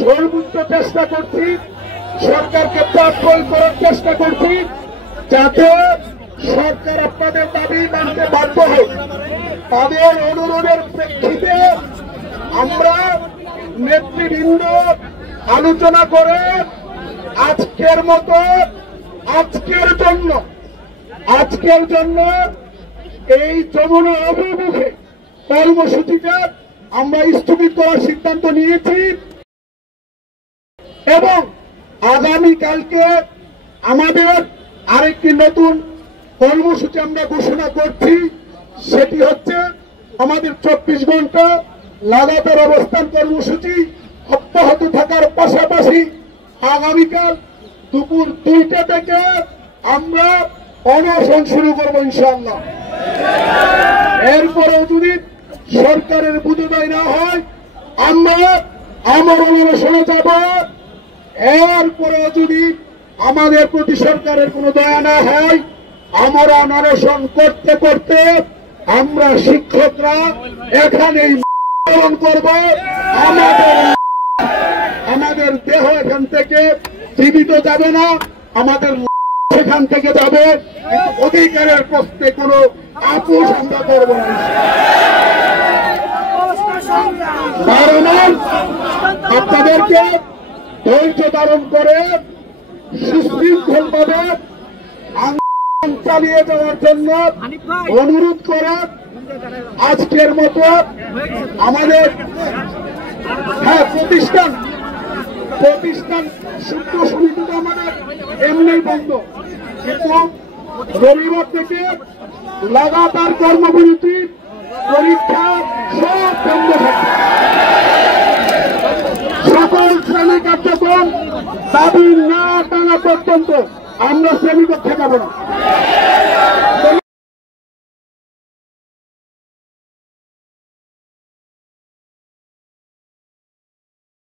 সর্বোচ্চ চেষ্টা করছি, সরকারকে চাপ প্রয়োগ করার চেষ্টা করছি, যাতে সরকার আপনাদের দাবি মানতে বাধ্য হয়। তাদের অনুরোধের প্রেক্ষিতে আমরা নেতৃবৃন্দ আলোচনা করে আজকের মতো আজকের জন্য এই যমুনা অভিমুখে কর্মসূচিটা আমরা স্থগিত করার সিদ্ধান্ত নিয়েছি এবং আগামীকালকে আমাদের আরেকটি নতুন কর্মসূচি আমরা ঘোষণা করছি। সেটি হচ্ছে আমাদের 24 ঘন্টা লাগাতার অবস্থান কর্মসূচি অব্যাহত থাকার পাশাপাশি আগামীকাল দুপুর 2টা থেকে আমরা অনশন শুরু করব ইনশাআল্লাহ। এরপরেও যদি সরকারের বোধোদয় না হয় আমরা আমার অনশনে যাব। এরপরেও যদি আমাদের প্রতি সরকারের কোনো দয়া না হয় আমরা অনশন করতে করতে আমরা শিক্ষকরা এখানেই পালন করব। আমাদের দেহ এখান থেকে জীবিত যাবে না, আমাদের সেখান থেকে যাবে, কিন্তু অধিকারের প্রশ্নে কোনো আপোষ আমরা করব না। আপনাদেরকে ধৈর্য ধারণ করে সুশৃঙ্খল ভাবে আন্দোলন চালিয়ে যাওয়ার জন্য অনুরোধ করে আজকের মতো আমাদের প্রতিষ্ঠান শুক্র সমিতিটা আমাদের এমনি বন্ধ, কিন্তু রবিবার থেকে লাগাতার কর্মবিরতি, পরীক্ষা সব বন্ধ থাকে। সকল শ্রেণী কার্যক্রম দাবি না টানা পর্যন্ত আমরা শ্রেণীকক্ষে যাব না।